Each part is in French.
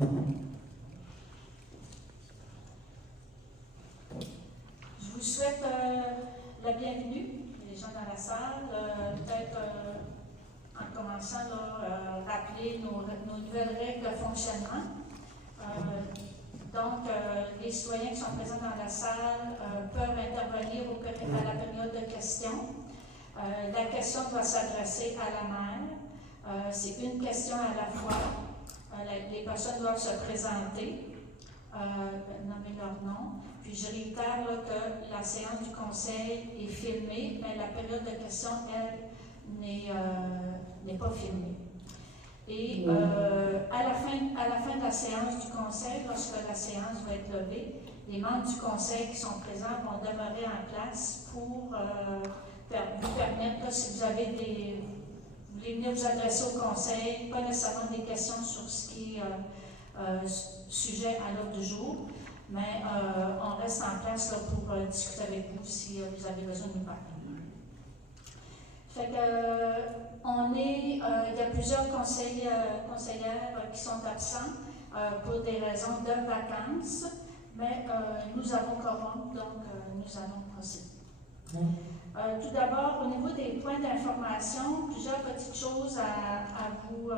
Je vous souhaite la bienvenue, les gens dans la salle. Peut-être en commençant, rappeler nos nouvelles règles de fonctionnement. Donc, les citoyens qui sont présents dans la salle peuvent intervenir à la période de questions. La question doit s'adresser à la maire. C'est une question à la fois. Les personnes doivent se présenter, nommer leur nom. Puis je réitère que la séance du conseil est filmée, mais la période de questions, elle, n'est pas filmée. Et à la fin de la séance du conseil, lorsque la séance va être levée, les membres du conseil qui sont présents vont demeurer en place pour vous permettre, si vous voulez venir vous adresser au conseil, pas nécessairement des questions sur ce qui est sujet à l'ordre du jour, mais on reste en place pour discuter avec vous si vous avez besoin de nous parler. Fait que, il y a plusieurs conseillères qui sont absents pour des raisons de vacances, mais nous avons quorum, donc nous allons procéder. Tout d'abord, au niveau des points d'information, plusieurs petites choses à vous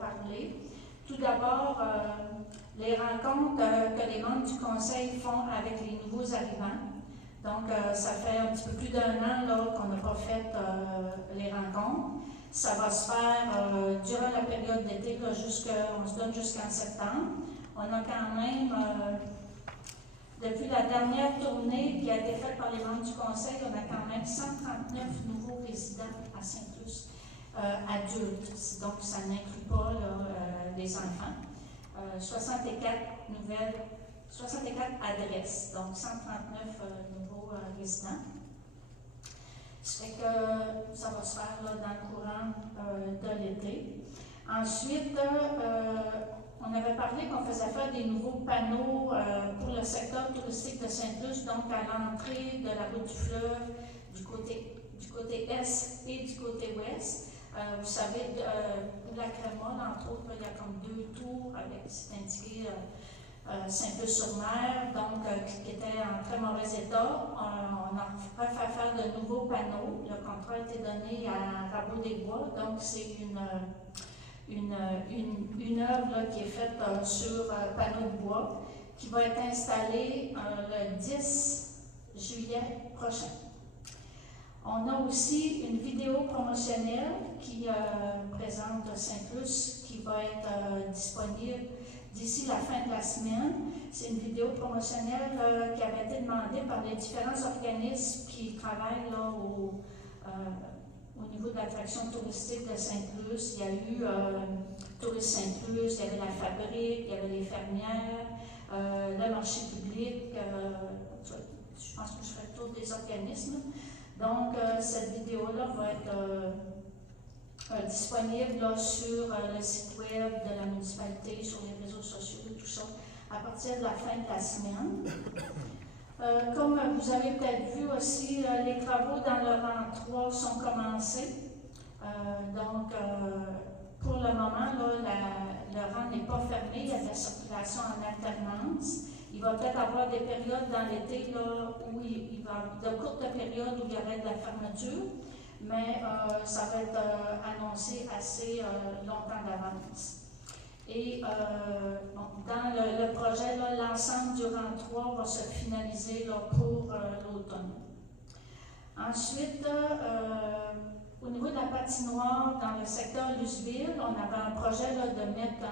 parler. Tout d'abord, les rencontres que les membres du conseil font avec les nouveaux arrivants. Donc, ça fait un petit peu plus d'un an qu'on n'a pas fait les rencontres. Ça va se faire durant la période d'été, on se donne jusqu'en septembre. On a quand même, depuis la dernière tournée qui a été faite par les membres du conseil, on a quand même 139 nouveaux résidents à Saint-Luce, adultes. Donc, ça n'inclut pas les enfants. 64 adresses, donc 139 nouveaux résidents. Ça fait que ça va se faire dans le courant de l'été. Ensuite, on avait parlé qu'on faisait faire des nouveaux panneaux pour le secteur touristique de Saint-Luce, donc à l'entrée de la route du fleuve, du côté est et du côté ouest. Vous savez, la Crémole, entre autres, il y a comme 2 tours avec, c'est indiqué, Saint-Luce-sur-Mer, donc qui était en très mauvais état. On a fait faire de nouveaux panneaux. Le contrat a été donné à Rabot-des-Bois, donc c'est une œuvre qui est faite sur panneaux de bois qui va être installée le 10 juillet prochain. On a aussi une vidéo promotionnelle qui présente Saint-Luce qui va être disponible d'ici la fin de la semaine. C'est une vidéo promotionnelle qui avait été demandée par les différents organismes qui travaillent au niveau de l'attraction touristique de Saint-Luce. Il y a eu Tourisme Saint-Luce, il y avait la fabrique, il y avait les fermières, le marché public. Je pense que je ferai le tour des organismes. Donc, cette vidéo-là va être disponible sur le site web de la municipalité, sur les réseaux sociaux, tout ça, à partir de la fin de la semaine. Comme vous avez peut-être vu aussi, les travaux dans le rang 3 sont commencés. Donc, pour le moment, le rang n'est pas fermé, il y a de la circulation en alternance. Il va peut-être avoir des périodes dans l'été où il va y avoir de courtes périodes où il y aurait de la fermeture, mais ça va être annoncé assez longtemps d'avance. Et dans le projet, l'ensemble du rang 3 va se finaliser pour l'automne. Ensuite, au niveau de la patinoire, dans le secteur Luceville, on avait un projet de mettre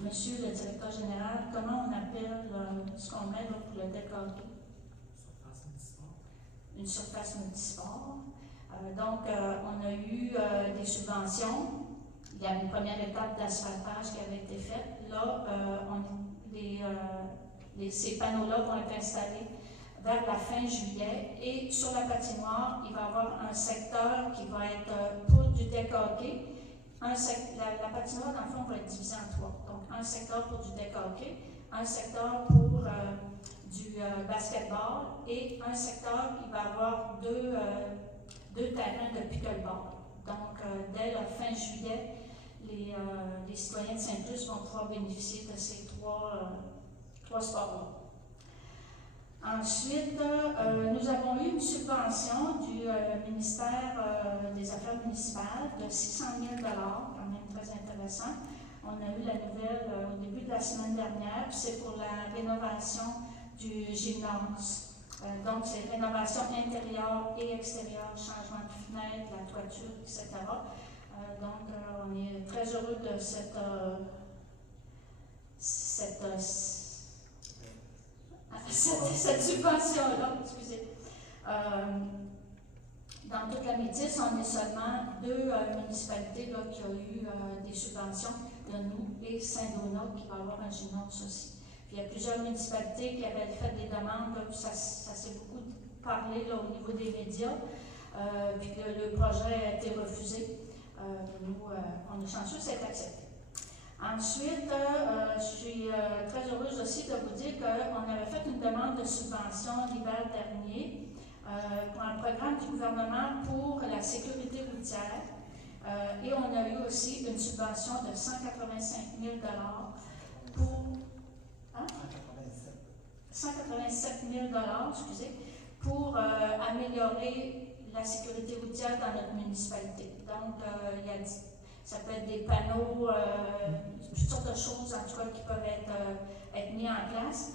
Monsieur le directeur général, comment on appelle ce qu'on met pour le décorer? Une surface multisport. Donc, on a eu des subventions. Il y a une première étape d'asphaltage qui avait été faite. Là, ces panneaux-là vont être installés vers la fin juillet. Et sur la patinoire, il va y avoir un secteur qui va être pour du deck hockey. La patinoire, dans le fond, va être divisée en 3. Donc, un secteur pour du deck hockey, un secteur pour du basketball et un secteur qui va avoir deux terrains de pickleball. Donc, dès la fin juillet, les citoyens de Saint-Luce vont pouvoir bénéficier de ces trois sports-là. Ensuite, nous avons eu une subvention du ministère des Affaires municipales de 600 000 $, quand même très intéressant. On a eu la nouvelle au début de la semaine dernière, puis c'est pour la rénovation du gymnase. Donc, c'est rénovation intérieure et extérieure, changement de fenêtre, la toiture, etc. Donc, on est très heureux de cette subvention-là, excusez. Dans toute la Métis, on est seulement 2 municipalités là, qui ont eu des subventions, de nous et Saint-Donat qui va avoir un gymnase aussi. Puis il y a plusieurs municipalités qui avaient fait des demandes, là, ça s'est beaucoup parlé là, au niveau des médias, puis que le projet a été refusé. Nous, on est chanceux, c'est accepté. Ensuite, je suis très heureuse aussi de vous dire qu'on avait fait une demande de subvention l'hiver dernier pour un programme du gouvernement pour la sécurité routière. Et on a eu aussi une subvention de 185 000 $ pour... Hein? 187 000 $, excusez, pour améliorer la sécurité routière dans notre municipalité. Donc, ça peut être des panneaux, toutes sortes de choses, en tout cas, qui peuvent être mis en place.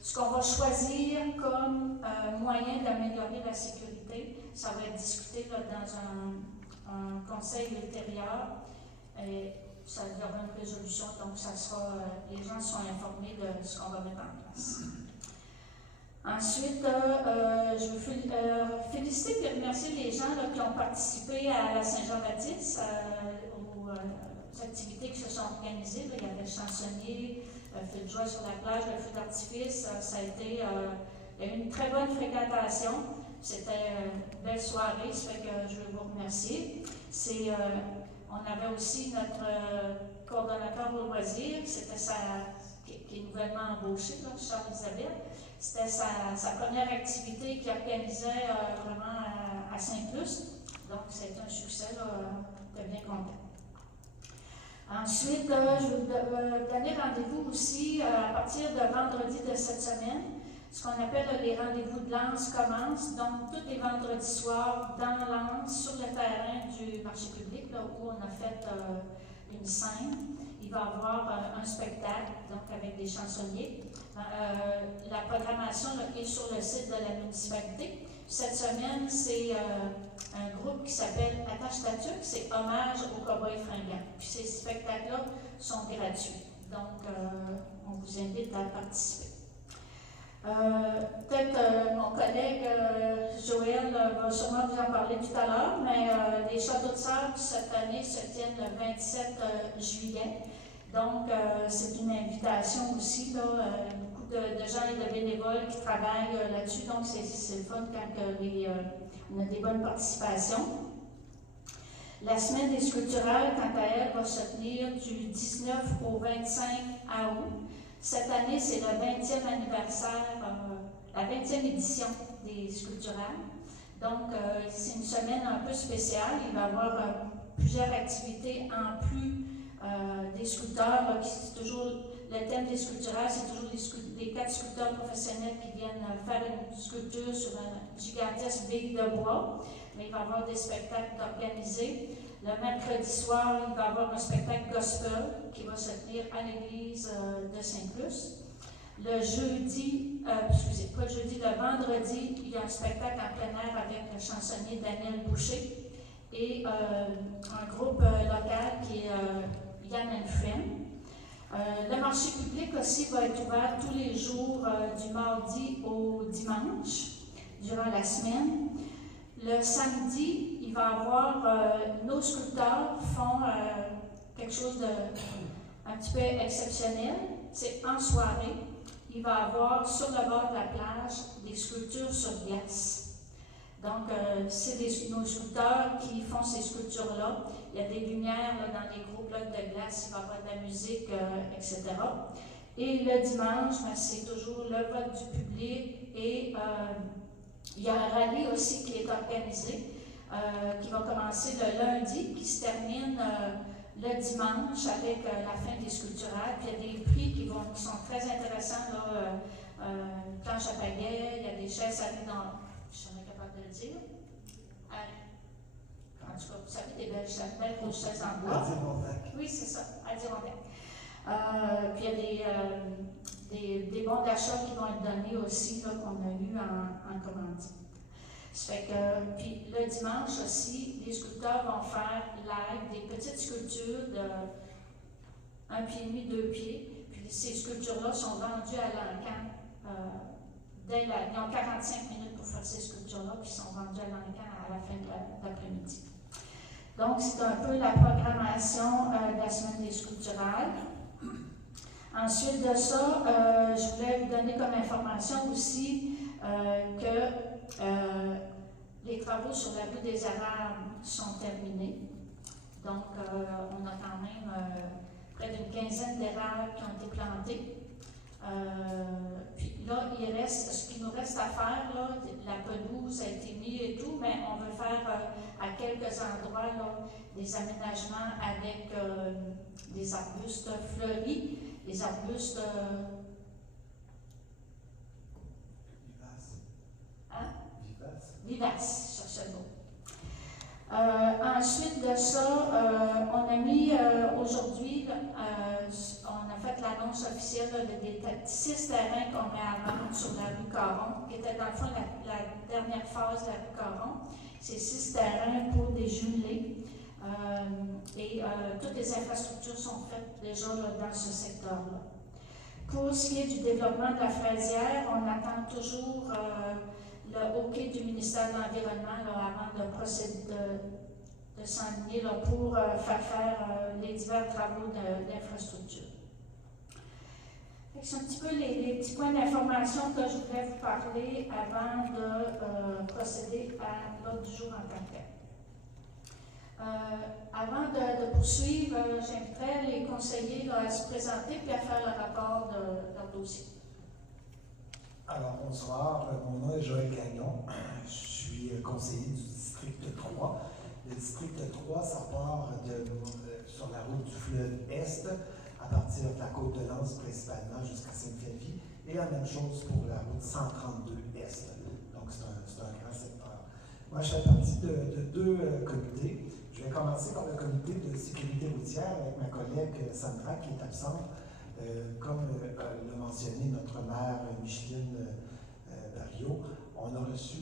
Ce qu'on va choisir comme moyen d'améliorer la sécurité, ça va être discuté là, dans un conseil ultérieur. Et ça y aura une résolution, donc ça sera, les gens sont informés de ce qu'on va mettre en place. Ensuite, je veux féliciter et remercier les gens là, qui ont participé à la Saint-Jean-Baptiste, aux activités qui se sont organisées. Là. Il y avait le chansonnier, le feu de joie sur la plage, le feu d'artifice. Ça a été, il y a eu une très bonne fréquentation. C'était une belle soirée, ça fait que je veux vous remercier. On avait aussi notre coordonnateur au loisir, c'était qui est nouvellement embauché, là, Charles-Isabelle. C'était sa première activité qu'il organisait vraiment à Saint-Luce. Donc, c'était un succès, là, on était bien content. Ensuite, je vais vous donner rendez-vous aussi à partir de vendredi de cette semaine. Ce qu'on appelle les rendez-vous de Lens commencent. Donc, tous les vendredis soirs, dans Lens, sur le terrain du marché public, là, où on a fait une scène. Il va y avoir un spectacle, donc avec des chansonniers. La programmation là, est sur le site de la municipalité. Cette semaine, c'est un groupe qui s'appelle Attache ta tuque, c'est hommage aux cow-boys fringants. Puis ces spectacles-là sont gratuits. Donc, on vous invite à participer. Peut-être mon collègue Joël va sûrement vous en parler tout à l'heure, mais les châteaux de sable cette année se tiennent le 27 juillet. Donc, c'est une invitation aussi, là, beaucoup de gens et de bénévoles qui travaillent là-dessus. Donc, c'est le fun quand on a des bonnes participations. La semaine des sculpturales, quant à elle, va se tenir du 19 au 25 août. Cette année, c'est le 20e anniversaire, la 20e édition des sculpturales. Donc, c'est une semaine un peu spéciale. Il va y avoir plusieurs activités en plus des sculpteurs. C'est toujours, le thème des sculpturales, c'est toujours les 4 sculpteurs professionnels qui viennent faire une sculpture sur un gigantesque bille de bois. Mais il va y avoir des spectacles organisés. Le mercredi soir, il va y avoir un spectacle gospel qui va se tenir à l'église de Saint-Luce. Le jeudi, le vendredi, il y a un spectacle en plein air avec le chansonnier Daniel Boucher et un groupe local qui est Yann and Friend. Le marché public aussi va être ouvert tous les jours du mardi au dimanche durant la semaine. Le samedi, il va y avoir, nos sculpteurs font quelque chose de un petit peu exceptionnel. C'est en soirée, il va y avoir sur le bord de la plage des sculptures sur glace. Donc, c'est nos sculpteurs qui font ces sculptures-là. Il y a des lumières là, dans les gros blocs de glace, il va y avoir de la musique, etc. Et le dimanche, c'est toujours le vote du public et il y a un rallye aussi qui est organisé, qui va commencer le lundi, qui se termine le dimanche avec la fin des sculpturales. Puis il y a des prix qui sont très intéressants. Là, une planche à pagaie, il y a des chaises à dans. Je suis jamais capable de le dire. En tout cas, vous savez, des belles grosses chaises en bois. Oui, c'est ça, Adirondack. Puis il y a des bons d'achat qui vont être donnés aussi, là, qu'on a eu en commandite. Ça fait que, puis le dimanche aussi, les sculpteurs vont faire live des petites sculptures de 1,5 pied, 2 pieds. Puis ces sculptures-là sont vendues à l'encan. Ils ont 45 minutes pour faire ces sculptures-là, puis sont vendues à l'encan à la fin de l'après-midi. Donc, c'est un peu la programmation de la semaine des sculpturales. Ensuite de ça, je voulais vous donner comme information aussi que les travaux sur la rue des Arabes sont terminés. Donc, on a quand même près d'une quinzaine d'érables qui ont été plantés. Puis là, ce qui nous reste à faire, là, la pelouse a été mise et tout, mais on veut faire à quelques endroits là, des aménagements avec des arbustes fleuris, des arbustes vivaces, je cherchais le mot. Ensuite de ça, on a mis aujourd'hui, on a fait l'annonce officielle des 6 terrains qu'on met à vendre sur la rue Caron, qui était dans le fond la dernière phase de la rue Caron. C'est 6 terrains pour des jumelés. Et toutes les infrastructures sont faites déjà là, dans ce secteur-là. Pour ce qui est du développement de la fraisière, on attend toujours le OK du ministère de l'Environnement avant de procéder de s'enligner pour faire les divers travaux d'infrastructure. C'est un petit peu les petits points d'information que je voulais vous parler avant de procéder à l'ordre du jour en tant que tel. Avant de poursuivre, j'inviterai les conseillers là, à se présenter puis à faire le rapport de leur dossier. Alors, bonsoir. Mon nom est Joël Gagnon. Je suis conseiller du district 3. Le district 3, ça part sur la route du fleuve Est, à partir de la Côte-de-Lens principalement jusqu'à Sainte-Flavie, et la même chose pour la route 132 Est. Donc, c'est un grand secteur. Moi, je fais partie de 2 comités. Je vais commencer par le comité de sécurité routière avec ma collègue Sandra, qui est absente. Comme l'a mentionné notre maire Micheline Barriot, on a reçu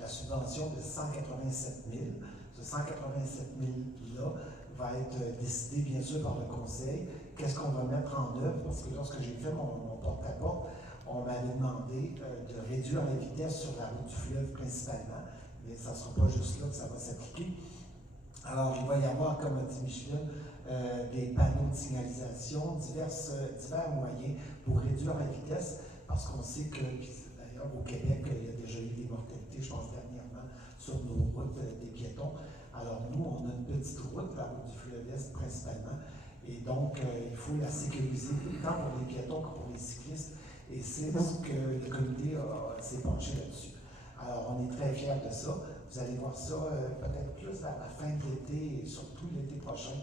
la subvention de 187 000. Ce 187 000-là va être décidé bien sûr par le conseil. Qu'est-ce qu'on va mettre en œuvre? Parce que lorsque j'ai fait mon porte-à-porte, on m'avait demandé de réduire la vitesse sur la route du fleuve principalement, mais ça ne sera pas juste là que ça va s'appliquer. Alors, il va y avoir, comme a dit Micheline, des panneaux de signalisation, divers moyens pour réduire la vitesse, parce qu'on sait que, d'ailleurs, au Québec, il y a déjà eu des mortalités, je pense dernièrement, sur nos routes des piétons. Alors, nous, on a une petite route, la route du fleuve Est principalement, et donc, il faut la sécuriser tant pour les piétons que pour les cyclistes, et c'est ce que le comité s'est penché là-dessus. Alors, on est très fiers de ça. Vous allez voir ça peut-être plus vers la fin de l'été et surtout l'été prochain,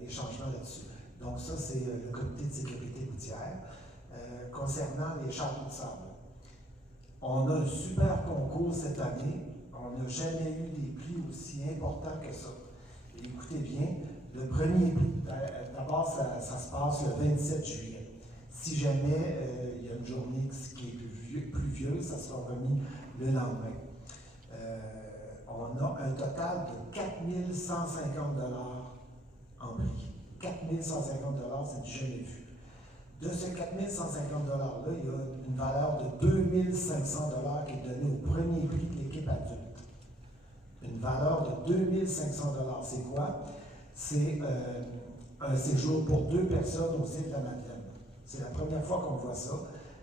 les changements là-dessus. Donc ça, c'est le comité de sécurité routière. Concernant les châteaux de sable, on a un super concours cette année. On n'a jamais eu des prix aussi importants que ça. Et écoutez bien, le premier prix, d'abord, ça se passe le 27 juillet. Si jamais il y a une journée qui est pluvieuse, ça sera remis le lendemain. On a un total de 4 150 $ en prix. 4 150 $, c'est du jamais vu. De ce 4 150 $-là, il y a une valeur de 2 500 $ qui est donnée au premier prix de l'équipe adulte. Une valeur de 2 500 $. C'est quoi? C'est un séjour pour 2 personnes aux îles de la Madeleine. C'est la première fois qu'on voit ça.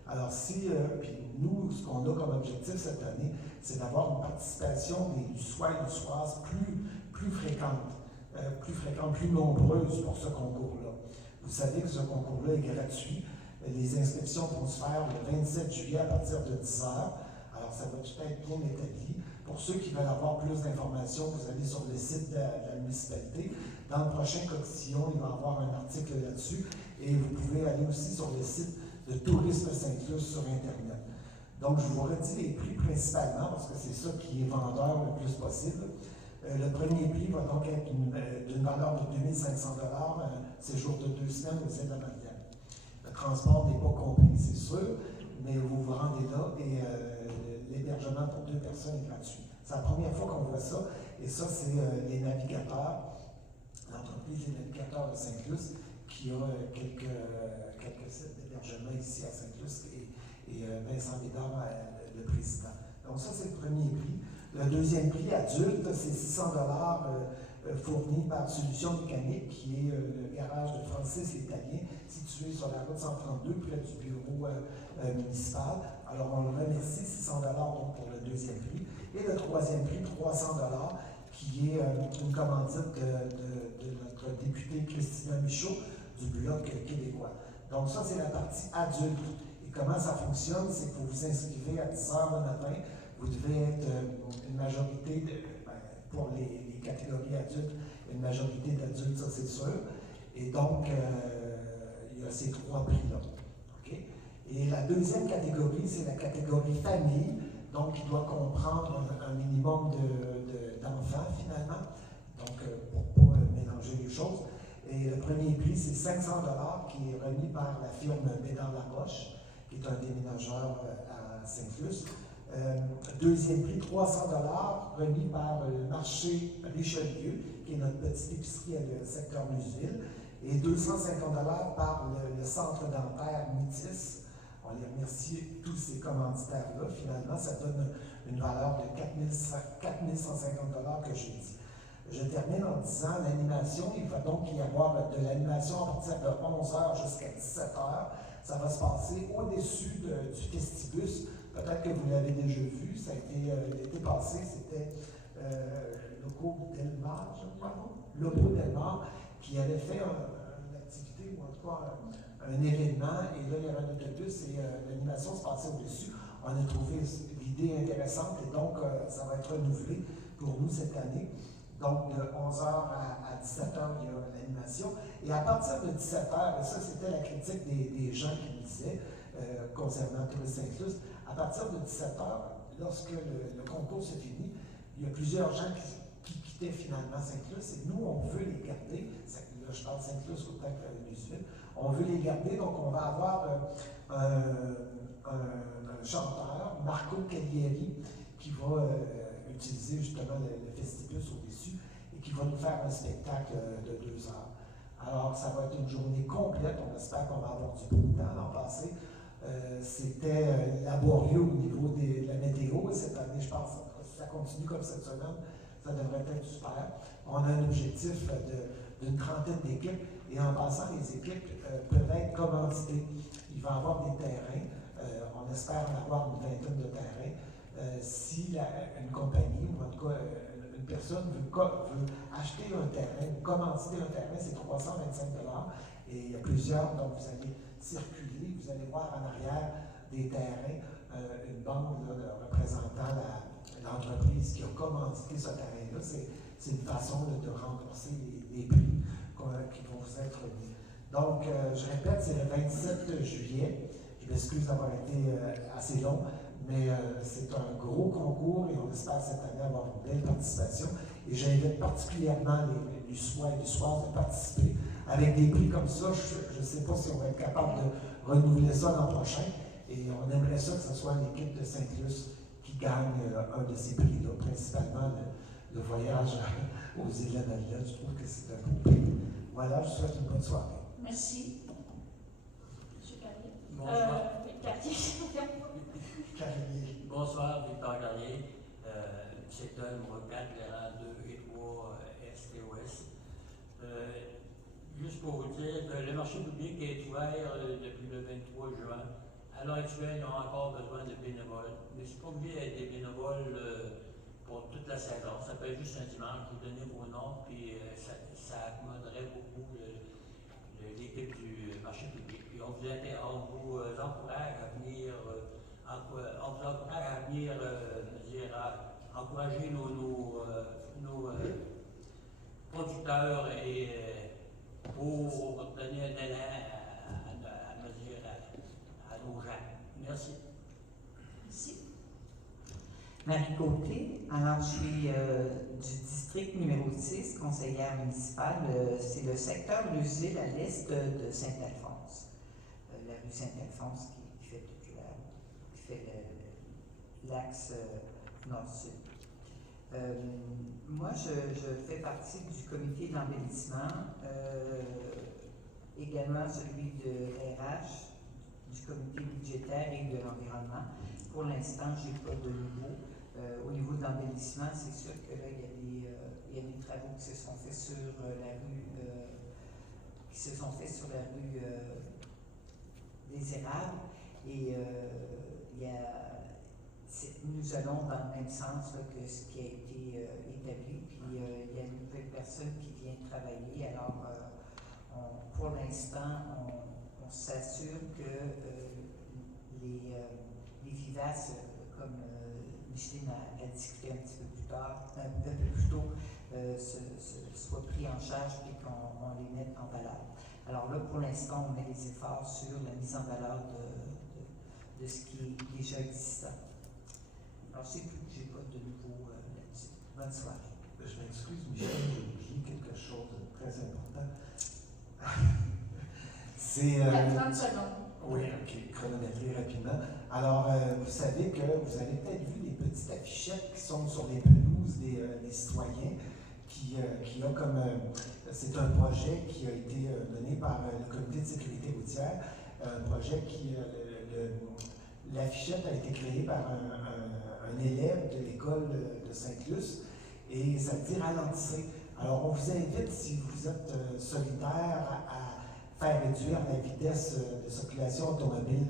Alors, puis nous, ce qu'on a comme objectif cette année, c'est d'avoir une participation des Lussois et Lussoises plus fréquente, plus nombreuse pour ce concours-là. Vous savez que ce concours-là est gratuit. Les inscriptions vont se faire le 27 juillet à partir de 10 h. Alors, ça va tout être bien établi. Pour ceux qui veulent avoir plus d'informations, vous allez sur le site de la municipalité. Dans le prochain Cotillon, il va y avoir un article là-dessus et vous pouvez aller aussi sur le site de Tourisme Sainte-Luce sur Internet. Donc, je vous redis les prix principalement parce que c'est ça qui est vendeur le plus possible. Le premier prix va donc être d'une valeur de 2500 $, un séjour de 2 semaines aux îles de la Madeleine. Le transport n'est pas compris, c'est sûr, mais vous vous rendez là et l'hébergement pour 2 personnes est gratuit. C'est la première fois qu'on voit ça, et ça, c'est les navigateurs, l'entreprise des navigateurs de Sainte-Luce, qui a quelques sites d'hébergement ici à Sainte-Luce, et Vincent Bédard, le président. Donc ça, c'est le premier prix. Le deuxième prix adulte, c'est 600 $ fourni par Solutions Mécaniques, qui est le garage de Francis l'Italien, situé sur la route 132, près du bureau municipal. Alors, on le remercie, 600 $ donc pour le deuxième prix. Et le troisième prix, 300 $, qui est une commandite de notre députée Christina Michaud du Bloc québécois. Donc ça, c'est la partie adulte. Et comment ça fonctionne? C'est que vous vous inscrivez à 10 h le matin. Vous devez être une majorité, pour les catégories adultes, une majorité d'adultes, ça c'est sûr. Et donc, il y a ces 3 prix-là. Okay? Et la deuxième catégorie, c'est la catégorie famille, donc qui doit comprendre un minimum d'enfants finalement, donc pour ne pas mélanger les choses. Et le premier prix, c'est 500 $ qui est remis par la firme Bédard-Laroche, qui est un déménageur à Sainte-Luce. Deuxième prix, 300 $ remis par le marché Richelieu, qui est notre petite épicerie à le secteur Museville, et 250 $ par le centre dentaire Métis. On les remercie, tous ces commanditaires-là. Finalement, ça donne une valeur de 4150 $ que j'ai dit. Je termine en disant l'animation. Il va donc y avoir de l'animation à partir de 11 h jusqu'à 17 h. Ça va se passer au-dessus du Festibus. Peut-être que vous l'avez déjà vu. Ça a été l'été passé, c'était Loco Delmar, je crois, Loco Delmar, qui avait fait une activité, ou en tout cas un événement, et là, il y avait un autobus et l'animation se passait au-dessus. On a trouvé l'idée intéressante et donc ça va être renouvelé pour nous cette année. Donc, de 11 h à 17 h, il y a l'animation. Et à partir de 17 h, et ça, c'était la critique des gens qui me disaient concernant Tourisme Sainte-Luce, à partir de 17 h, lorsque le concours se finit, il y a plusieurs gens qui quittaient finalement Sainte-Luce et nous, on veut les garder. Là, je parle de Sainte-Luce autant que Museville. On veut les garder, donc on va avoir un chanteur, Marco Caglieri, qui va utiliser justement le Festibus au-dessus et qui va nous faire un spectacle de 2 heures. Alors, ça va être une journée complète. On espère qu'on va avoir du beau temps l'an passé. C'était laborieux au niveau de la météo et cette année, je pense, si ça continue comme cette semaine, ça devrait être super. On a un objectif d'une trentaine d'équipes et en passant, les équipes peuvent être commanditées. Il va y avoir des terrains. On espère en avoir une vingtaine de terrains. Si une compagnie, ou en tout cas une personne veut acheter un terrain, commanditer un terrain, c'est 325 $ et il y a plusieurs, donc vous allez circuler, vous allez voir en arrière des terrains, une bande là, représentant l'entreprise qui a commandité ce terrain-là. C'est une façon de rembourser les prix qui vont vous être mis. Donc, je répète, c'est le 27 juillet. Je m'excuse d'avoir été assez long, mais c'est un gros concours et on espère cette année avoir une belle participation. Et j'invite particulièrement les Luçois et Luçoises de participer. Avec des prix comme ça, je ne sais pas si on va être capable de renouveler ça l'an prochain. Et on aimerait ça que ce soit l'équipe de Sainte-Luce qui gagne un de ces prix-là, principalement le voyage aux îles de la Madeleine. Je trouve que c'est un beau prix. Voilà, je vous souhaite une bonne soirée. Merci. M. Carrier. Bonsoir. Carrier. Bonsoir, Victor Carrier, secteur numéro 4, les rangs 2 et 3, Est et Ouest. Juste pour vous dire que le marché public est ouvert depuis le 23 juin. À l'heure actuelle, ils ont encore besoin de bénévoles. Mais c'est pas obligé d'être des bénévoles pour toute la saison. Ça peut être juste un dimanche, vous donnez vos noms, puis ça accommoderait beaucoup l'équipe du marché public. Puis on vous encourage à venir, encourager producteurs et pour donner un élan à mesure à nos gens. Merci. Merci. Marie Côté, alors je suis du district numéro 6, conseillère municipale. C'est le secteur L'Usile à l'est de Saint-Alphonse. La rue Saint-Alphonse qui fait l'axe nord-sud. Moi, je fais partie du comité d'embellissement, également celui de RH, du comité budgétaire et de l'environnement. Pour l'instant, je n'ai pas de nouveau. Au niveau de l'embellissement, c'est sûr que là, il y a des travaux qui se sont faits sur la rue, des Érables, et nous allons dans le même sens là, que ce qui a été établi. Puis il y a une nouvelle personne qui vient travailler. Alors, pour l'instant, on s'assure que les vivaces, comme Micheline a discuté un petit peu plus tard, un peu plus tôt, soient pris en charge et qu'on les mette en valeur. Alors là, pour l'instant, on met les efforts sur la mise en valeur de ce qui est déjà existant. Alors, c'est tout, je n'ai pas de nouveau là-dessus. Bonne soirée. Je m'excuse, Michel, j'ai oublié quelque chose de très important. C'est. 30 secondes. Oui, ok, chronométrer rapidement. Alors, vous savez que vous avez peut-être vu les petites affichettes qui sont sur les pelouses des citoyens, qui a comme. C'est un projet qui a été mené par le comité de sécurité routière, un projet qui. L'affichette a été créée par un élève de l'école de Sainte-Luce et ça dit ralentissez. Alors, on vous invite, si vous êtes solidaire, à faire réduire la vitesse de circulation automobile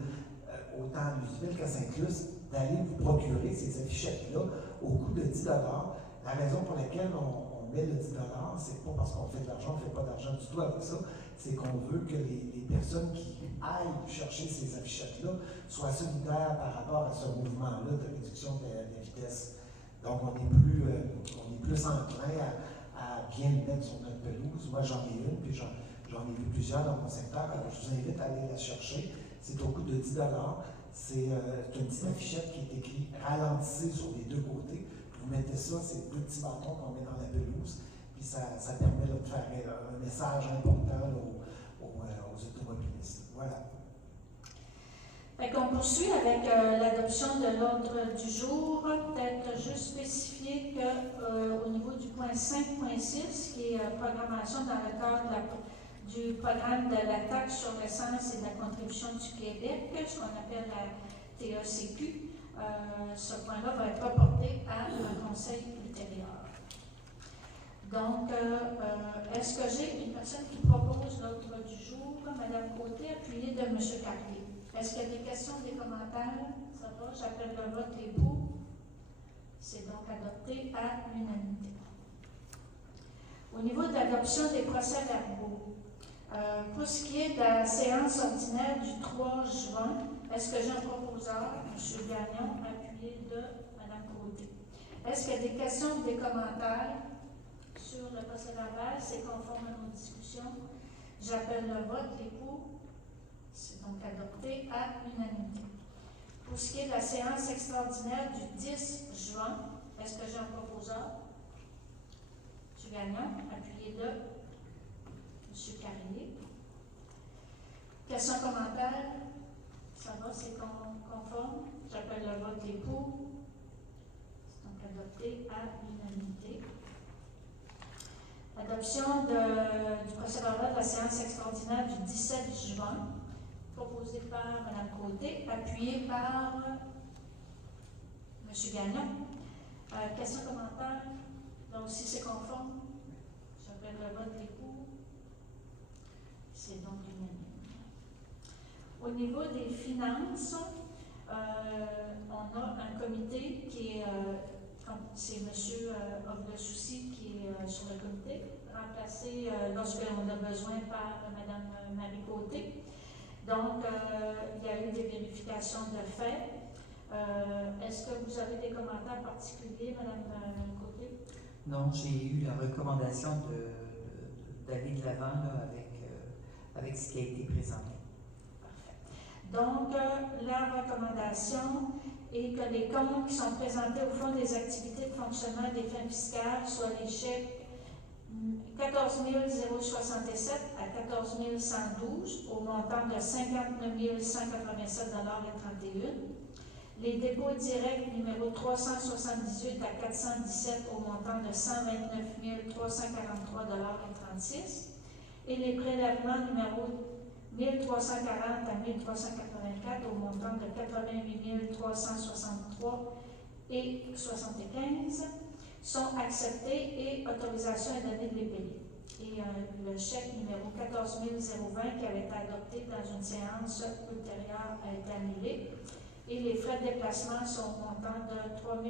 autant à Luseville qu'à Sainte-Luce, d'aller vous procurer ces affichettes-là au coût de 10 $. La raison pour laquelle on met le 10 $, c'est pas parce qu'on fait de l'argent, on ne fait pas d'argent du tout avec ça, c'est qu'on veut que les personnes qui aillent chercher ces affichettes-là soient solidaires par rapport à ce mouvement-là de réduction de la vitesse. Donc, on est plus enclin à bien le mettre sur notre pelouse. Moi, j'en ai une, puis j'en ai vu plusieurs dans mon secteur. Alors, je vous invite à aller la chercher. C'est au coût de 10 $. C'est une petite affichette qui est écrite « Ralentissez » sur les deux côtés. Vous mettez ça, c'est deux petits bâtons qu'on met dans la pelouse. Puis ça permet là, de faire un message important là, aux automobilistes. Voilà. On poursuit avec l'adoption de l'ordre du jour. Peut-être juste spécifier qu'au niveau du point 5.6, qui est programmation dans le cadre du programme de la taxe sur l'essence et de la contribution du Québec, ce qu'on appelle la TECQ, ce point-là va être reporté à un conseil ultérieur. Donc, est-ce que j'ai une personne qui propose l'ordre du jour? Mme Côté, appuyée de M. Carrier. Est-ce qu'il y a des questions, des commentaires? Ça va, j'appelle le vote et pour. C'est donc adopté à l'unanimité. Au niveau de l'adoption des procès-verbaux, pour ce qui est de la séance ordinaire du 3 juin, est-ce que j'ai un proposeur, M. Gagnon, appuyé de Mme Côté? Est-ce qu'il y a des questions ou des commentaires sur le procès-verbal? C'est conforme à nos discussions. J'appelle le vote et pour. C'est donc adopté à l'unanimité. Pour ce qui est de la séance extraordinaire du 10 juin, est-ce que j'ai un proposeur? M. Gagnon, appuyé de M. Carrier. Questions, commentaires? Ça va, c'est conforme. J'appelle le vote et pour. C'est donc adopté à l'unanimité. Adoption du procès-verbal de la séance extraordinaire du 17 juin, proposé par Mme Côté, appuyé par M. Gagnon. Questions, commentaires? Là aussi, c'est conforme. J'appelle le vote des pour. C'est donc unanime. Au niveau des finances, on a un comité qui est, c'est M. Ovle-Soucy qui est sur le comité, remplacé lorsqu'on a besoin par Mme Marie Côté. Donc, il y a eu des vérifications de fait. Est-ce que vous avez des commentaires particuliers, Mme Côté? Non, j'ai eu la recommandation d'aller de l'avant là, avec ce qui a été présenté. Donc, la recommandation est que les comptes qui sont présentés au fond des activités de fonctionnement des fins fiscales soient les chèques 14 067 à 14 112 au montant de 59 187,31 $. Les dépôts directs numéro 378 à 417 au montant de 129 343,36 $. Et les prélèvements numéro 1340 à 1384 au montant de 88 363,75 $ sont acceptés et autorisation est donnée de les payer. Et le chèque numéro 14 020 qui avait été adopté dans une séance ultérieure a été annulé. Et les frais de déplacement sont au montant de 3 548,03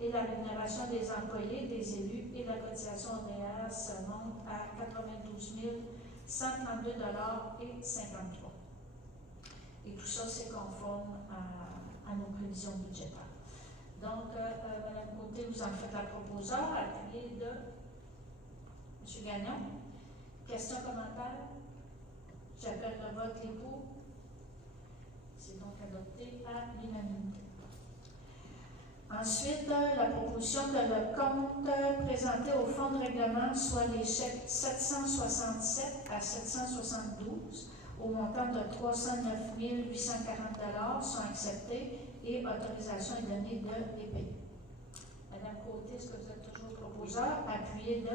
$ et la rémunération des employés, des élus et la cotisation horaire se monte à 92 132,53 $. Et tout ça, c'est conforme à nos prévisions budgétaires. Donc, Mme Côté, vous en faites la proposeur, appuyé de M. Gagnon. Questions, commentaires? J'appelle le vote, les pour. C'est donc adopté à l'unanimité. Ensuite, la proposition que le compte présenté au fonds de règlement soit les chèques 767 à 772 au montant de 309 840 $ sont acceptés et autorisation est donnée de les payer. Madame Côté, est-ce que vous êtes toujours proposeur? Appuyé de M.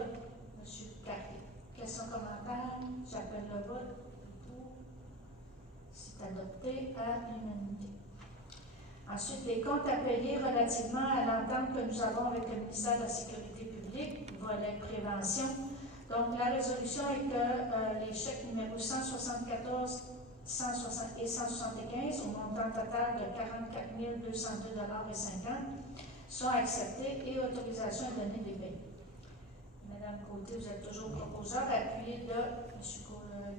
Carrier. Questions, commentaires? J'appelle le vote. C'est adopté à l'unanimité. Ensuite, les comptes à payer relativement à l'entente que nous avons avec le ministère de la Sécurité publique, volet prévention. Donc, la résolution est que les chèques numéro 174 et 175 au montant total de 44 202,50 $ sont acceptés et autorisation est donnée des payer. Madame Côté, vous êtes toujours proposeur, appuyé de M.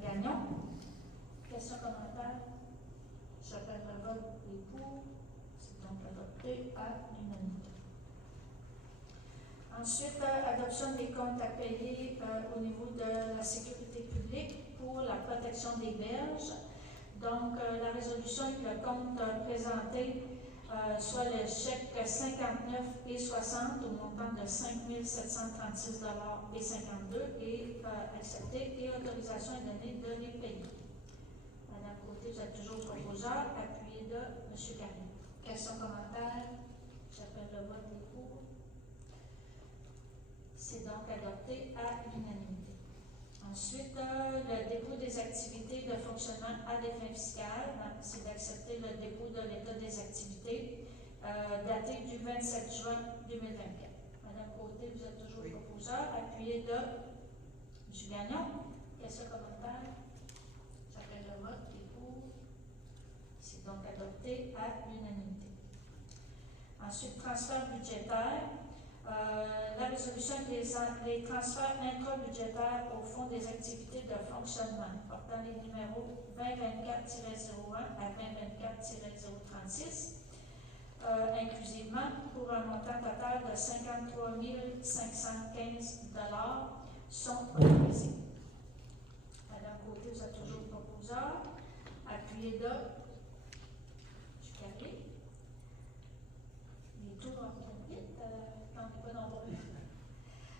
Gagnon. Questions, commentaires? J'appelle le vote des pour. C'est donc adopté à l'unanimité. Ensuite, adoption des comptes à payer au niveau de la sécurité publique pour la protection des berges. Donc, la résolution est que le compte présenté soit le chèque 59 et 60 au montant de 5 736,52 $ et accepté et autorisation est donnée de les payer. Madame Côté, vous êtes toujours proposeur, appuyé de M. Carnier. Questions, commentaires? J'appelle le vote des pour. C'est donc adopté à l'unanimité. Ensuite, le dépôt des activités de fonctionnement à des fins fiscales, c'est d'accepter le dépôt de l'état des activités daté du 27 juin 2024. Madame Côté, vous êtes toujours proposeur, appuyé de M. Gagnon. Questions, commentaires? J'appelle le vote qui est pour. C'est donc adopté à l'unanimité. Ensuite, transfert budgétaire. La résolution des les transferts intra-budgétaires au fonds des activités de fonctionnement portant les numéros 2024-01 à 2024-036 inclusivement pour un montant total de 53 515 $ sont autorisés. Madame Côté, vous êtes toujours proposeur. Appuyé de du carré. Les tours vont bien vite. Quand on n'est pas nombreux.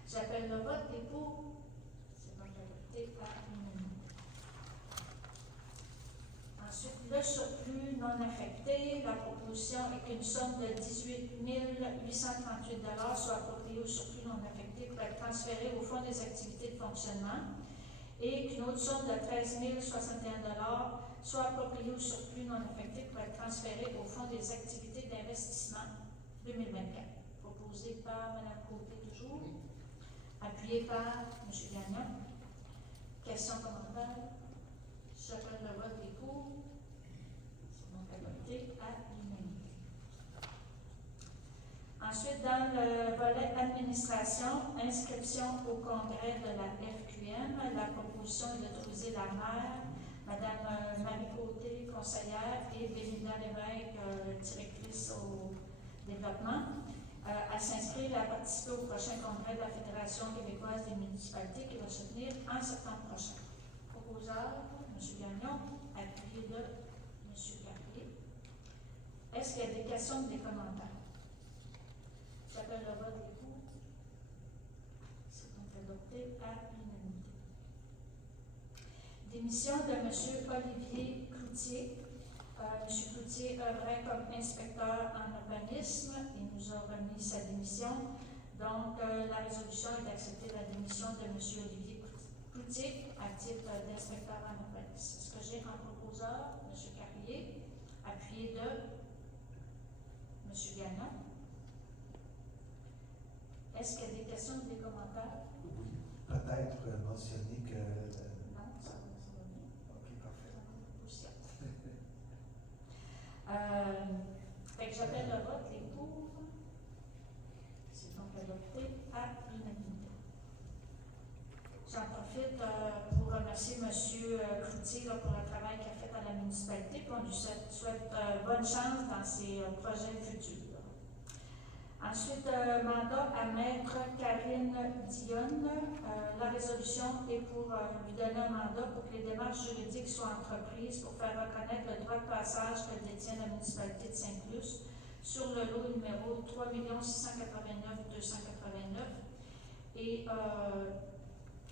J'appelle le vote des pour. C'est donc adopté à l'unanimité. Ensuite, le surplus non affecté. La proposition est qu'une somme de 18 838 $ soit appropriée au surplus non affecté pour être transférée au fonds des activités de fonctionnement et qu'une autre somme de 13 061 $ soit appropriée au surplus non affecté pour être transférée au fonds des activités d'investissement 2024. Proposé par Mme Côté toujours, appuyé par M. Gagnon. Questions, commentaires? J'appelle le vote des pour. C'est donc adopté à l'unanimité. Ensuite, dans le volet administration, inscription au congrès de la FQM, la proposition est d'autoriser la maire, Mme Marie Côté, conseillère, et Bélinda Lévesque, directrice au développement, à s'inscrire et à participer au prochain congrès de la Fédération québécoise des municipalités qui va se tenir en septembre prochain. Proposeur, M. Gagnon, appuyé de M. Carrier. Est-ce qu'il y a des questions ou des commentaires? J'appelle le vote des pour. C'est donc adopté à l'unanimité. Démission de M. Olivier Cloutier. M. Cloutier œuvrait comme inspecteur en urbanisme. Il nous a remis sa démission. Donc, la résolution est d'accepter la démission de M. Olivier Cloutier à titre d'inspecteur en urbanisme. Est-ce que j'ai un proposeur, M. Carrier, appuyé de M. Gagnon? Est-ce qu'il y a des questions ou des commentaires? Oui, peut-être mentionner que... Non, ça va bien. Ok, parfait. Fait que j'appelle le vote, les pour. C'est donc adopté à l'unanimité. J'en profite pour remercier M. Cloutier pour le travail qu'il a fait à la municipalité, puis on lui souhaite bonne chance dans ses projets futurs. Ensuite, mandat à Maître Karine Dionne. La résolution est pour lui donner un mandat pour que les démarches juridiques soient entreprises pour faire reconnaître le droit de passage que détient la municipalité de Sainte-Luce sur le lot numéro 3 689 289 et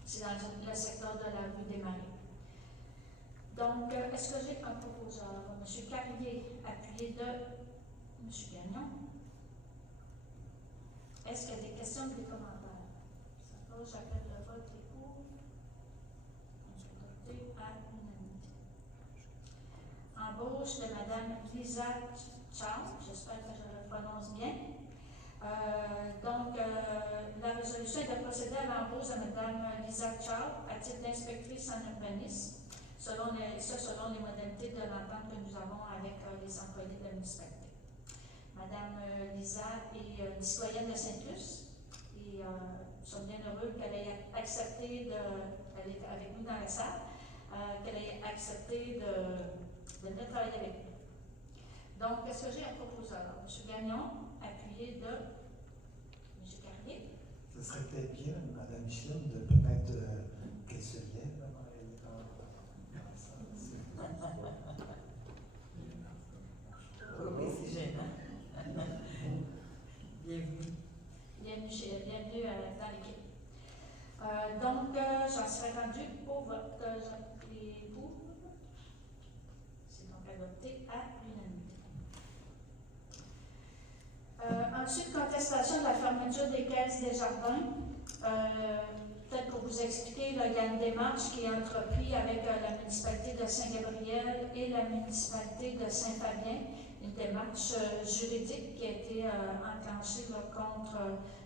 c'est dans le secteur de la rue des Marais. Donc, est-ce que j'ai un proposeur? M. Carrier, appuyé de M. Gagnon. Est-ce qu'il y a des questions ou des commentaires? Ça va, j'appelle le vote des pour. C'est adopté à l'unanimité. Embauche de Mme Lisa Chow, j'espère que je le prononce bien. La résolution est de procéder à l'embauche de Mme Lisa Chow à titre d'inspectrice en urbanisme, selon les modalités de l'entente que nous avons avec les employés de la municipalité. Madame Lisa est une citoyenne de Sainte-Luce et nous sommes bien heureux qu'elle ait accepté elle est avec nous dans la salle, qu'elle ait accepté de venir travailler avec nous. Donc, est-ce que j'ai un proposeur? M. Gagnon, appuyé de M. Carrier. Ce serait peut-être bien, Mme Micheline, de peut-être qu'elle se vienne. Oui, c'est gênant. Bienvenue. Bienvenue dans l'équipe. J'en serai rendu au vote. J'appuie pour. C'est donc adopté à l'unanimité. Ensuite, contestation de la fermeture des caisses des jardins. Peut-être pour vous expliquer, là, il y a une démarche qui est entreprise avec la municipalité de Saint-Gabriel et la municipalité de Saint-Fabien, une démarche juridique qui a été enclenchée là, contre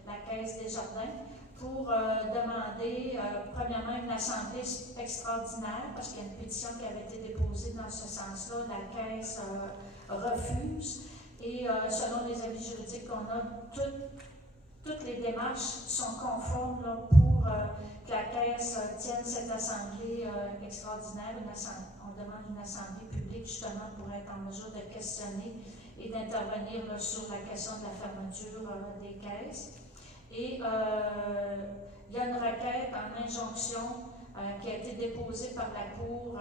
la Caisse des Jardins pour demander, premièrement, une assemblée extraordinaire, parce qu'il y a une pétition qui avait été déposée dans ce sens-là. La Caisse refuse et selon les avis juridiques qu'on a, toutes les démarches sont conformes là, pour que la Caisse tienne cette assemblée extraordinaire. On demande une assemblée publique justement pour être en mesure de questionner et d'intervenir sur la question de la fermeture des caisses. Et il y a une requête en injonction qui a été déposée par la Cour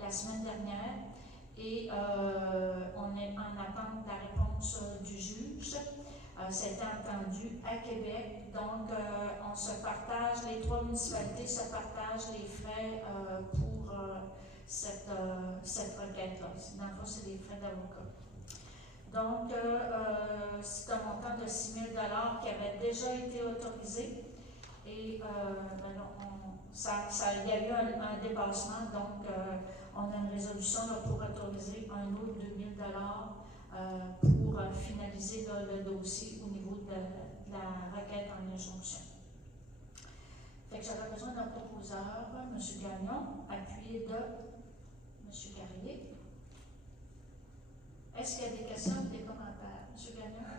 la semaine dernière et on est en attente de la réponse du juge. C'était entendu à Québec, donc on se partage, les trois municipalités se partagent les frais pour cette requête-là. Dans le fond, c'est des frais d'avocat. Donc, c'est un montant de 6 000 $ qui avait déjà été autorisé et il y a eu un dépassement, donc on a une résolution là, pour autoriser un autre 2 000 $ pour finaliser là, le dossier au niveau de la requête en injonction. Fait que j'avais besoin d'un proposeur, M. Gagnon, appuyé de M. Carrier. Est-ce qu'il y a des questions ou des commentaires? M. Gagnon?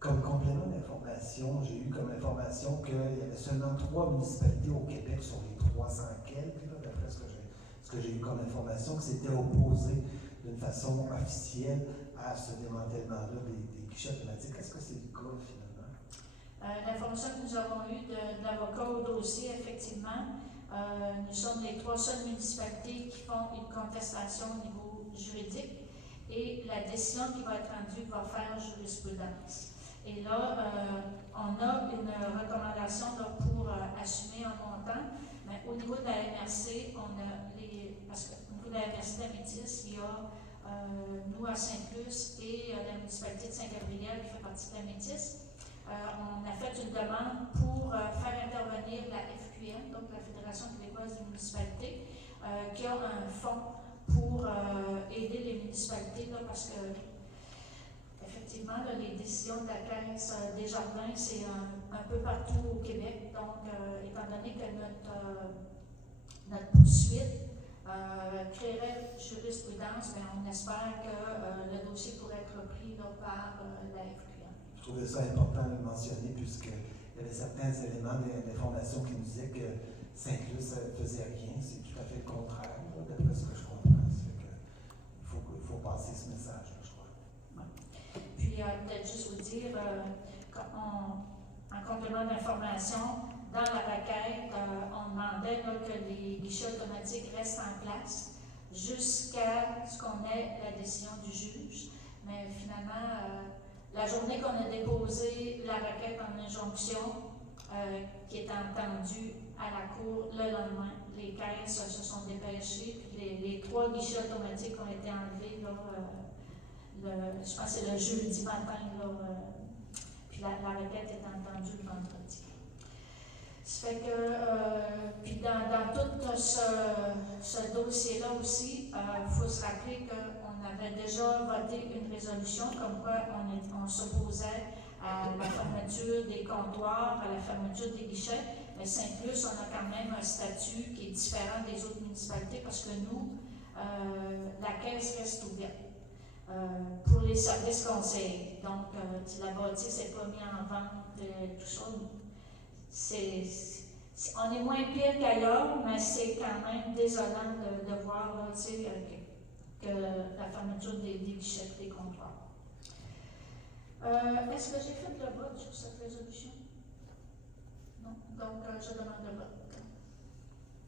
Comme complément d'information, j'ai eu comme information qu'il y avait seulement 3 municipalités au Québec sur les 300 quelques, d'après ce que j'ai eu comme information, que c'était opposé d'une façon officielle à ce démantèlement-là des guichets automatiques. Est-ce que c'est le cas finalement? L'information que nous avons eue de l'avocat au dossier, effectivement, nous sommes les 3 seules municipalités qui font une contestation au niveau juridique et la décision qui va être rendue va faire jurisprudence. Et là, on a une recommandation là, pour assumer un montant, mais au niveau de la MRC, parce qu'au niveau de la MRC d'Amétis, il y a nous à Saint-Plus et la municipalité de Saint-Gabriel qui fait partie de l'Amétis. On a fait une demande pour faire intervenir la FQM, donc la Fédération québécoise des municipalités, qui a un fonds pour aider les municipalités, là, parce que effectivement, là, les décisions de la Caisse des jardins, c'est un peu partout au Québec. Donc, étant donné que notre poursuite créerait jurisprudence, mais on espère que le dossier pourrait être repris là, par la FQM. Je trouvais ça important de le mentionner puisqu'il y avait certains éléments d'information qui nous disaient que Saint-Luc ne faisait rien. C'est tout à fait le contraire, là, d'après ce que je comprends. Il faut passer ce message-là, je crois. Ouais. Puis, peut-être juste vous dire, en complément d'information, dans la requête, on demandait là, que les guichets automatiques restent en place jusqu'à ce qu'on ait la décision du juge. Mais finalement, la journée qu'on a déposé la requête en injonction, qui est entendue à la cour le lendemain, les caisses se sont dépêchées, puis les 3 guichets automatiques ont été enlevés, là, je pense que c'est le jeudi matin, là, puis la requête est entendue le vendredi. Ça fait que, puis dans tout ce dossier-là aussi, il faut se rappeler qu'on avait déjà voté une résolution comme quoi on s'opposait à la fermeture des comptoirs, à la fermeture des guichets. Mais Saint-Plus, on a quand même un statut qui est différent des autres municipalités parce que nous, la caisse reste ouverte pour les services conseillers. Donc, la bâtisse n'est pas mise en vente, tout ça. On est moins pire qu'ailleurs, mais c'est quand même désolant de voir là, que la fermeture des guichets, des comptoirs. Est-ce que j'ai fait le vote sur cette résolution? Non. Donc, je demande le vote.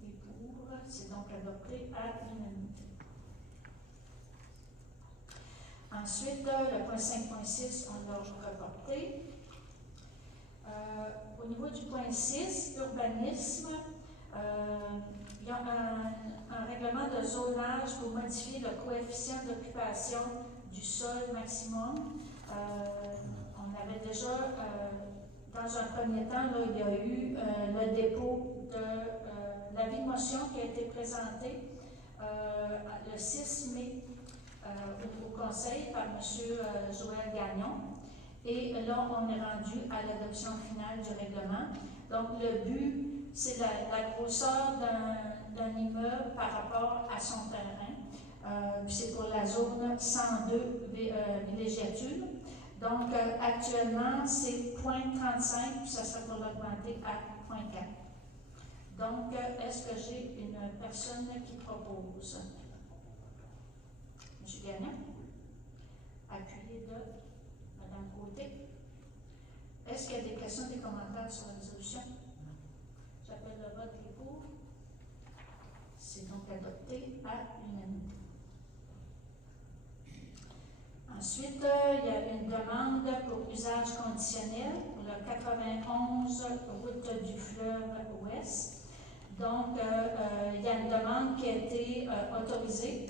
Et pour, c'est donc adopté à l'unanimité. Ensuite, le point 5.6, on l'a reporté. Au niveau du point 6, urbanisme, il y a un règlement de zonage pour modifier le coefficient d'occupation du sol maximum. On avait déjà, dans un premier temps, là, il y a eu le dépôt de l'avis de motion qui a été présenté le 6 mai au Conseil par M. Joël Gagnon. Et là, on est rendu à l'adoption finale du règlement. Donc, le but, c'est la grosseur d'un immeuble par rapport à son terrain. Puis c'est pour la zone 102 villégiature. Donc, actuellement, c'est 0.35, puis ça serait pour l'augmenter à 0.4. Donc, est-ce que j'ai une personne qui propose? M. Gagnon? Appuyé de Mme Côté. Est-ce qu'il y a des questions, des commentaires sur la résolution? J'appelle le vote qui est pour. C'est donc adopté à l'unanimité. Ensuite, il y a une demande pour usage conditionnel pour le 91 route du fleuve ouest. Donc, il y a une demande qui a été autorisée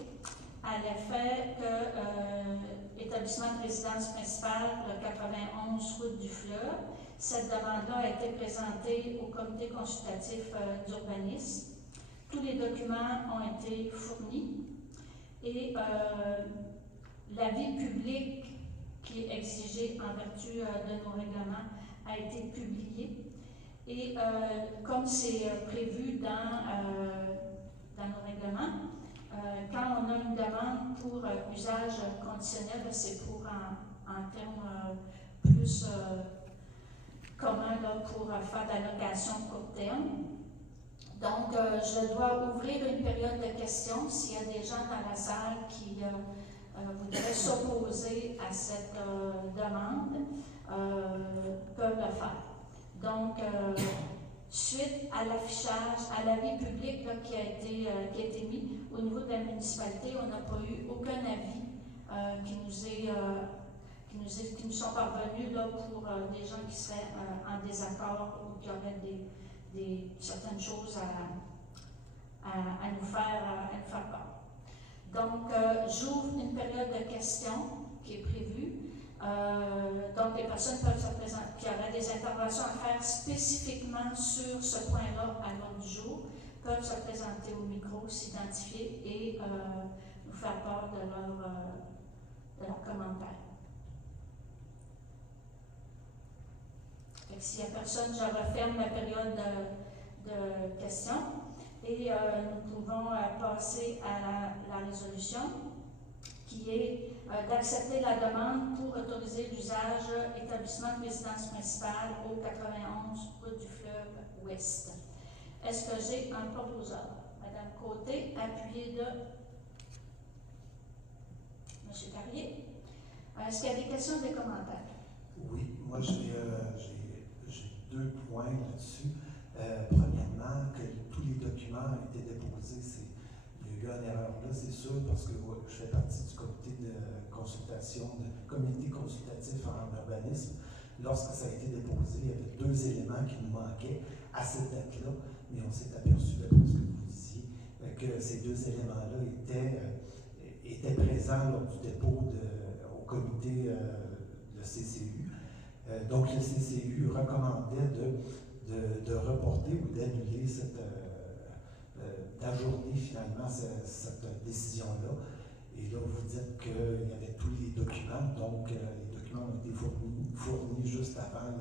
à l'effet que établissement de résidence principale pour le 91 route du fleuve. Cette demande-là a été présentée au comité consultatif d'urbanisme. Tous les documents ont été fournis et l'avis public qui est exigé en vertu de nos règlements a été publié. Et comme c'est prévu dans nos règlements, quand on a une demande pour usage conditionnel, c'est pour en termes plus communs pour faire de la location court terme. Donc, je dois ouvrir une période de questions s'il y a des gens dans la salle qui voudraient s'opposer à cette demande peuvent le faire. Donc, suite à l'affichage, à l'avis public là, qui a été mis au niveau de la municipalité, on n'a pas eu aucun avis qui nous sont parvenus là, pour des gens qui seraient en désaccord ou qui auraient certaines choses à nous faire part. Donc, j'ouvre une période de questions qui est prévue. Donc, les personnes peuvent se présenter, qui auraient des interventions à faire spécifiquement sur ce point-là à l'ordre du jour, peuvent se présenter au micro, s'identifier et nous faire part de leurs commentaires. S'il n'y a personne, je referme la période de questions et nous pouvons passer à la résolution qui est d'accepter la demande pour autoriser l'usage établissement de résidence principale au 91 route du fleuve Ouest. Est-ce que j'ai un proposeur? Madame Côté, appuyé de M. Carrier. Est-ce qu'il y a des questions ou des commentaires? Oui, moi j'ai 2 points là-dessus. Premièrement, que tous les documents ont été déposés, il y a eu une erreur là, c'est sûr, parce que je fais partie du comité consultatif en urbanisme. Lorsque ça a été déposé, il y avait 2 éléments qui nous manquaient à cette date-là, mais on s'est aperçu, d'après ce que vous disiez, que ces 2 éléments-là étaient présents lors du dépôt au comité de CCU. Donc, le CCU recommandait de reporter ou d'annuler d'ajourner finalement cette décision-là. Et là, vous dites qu'il y avait tous les documents, donc les documents ont été fournis juste avant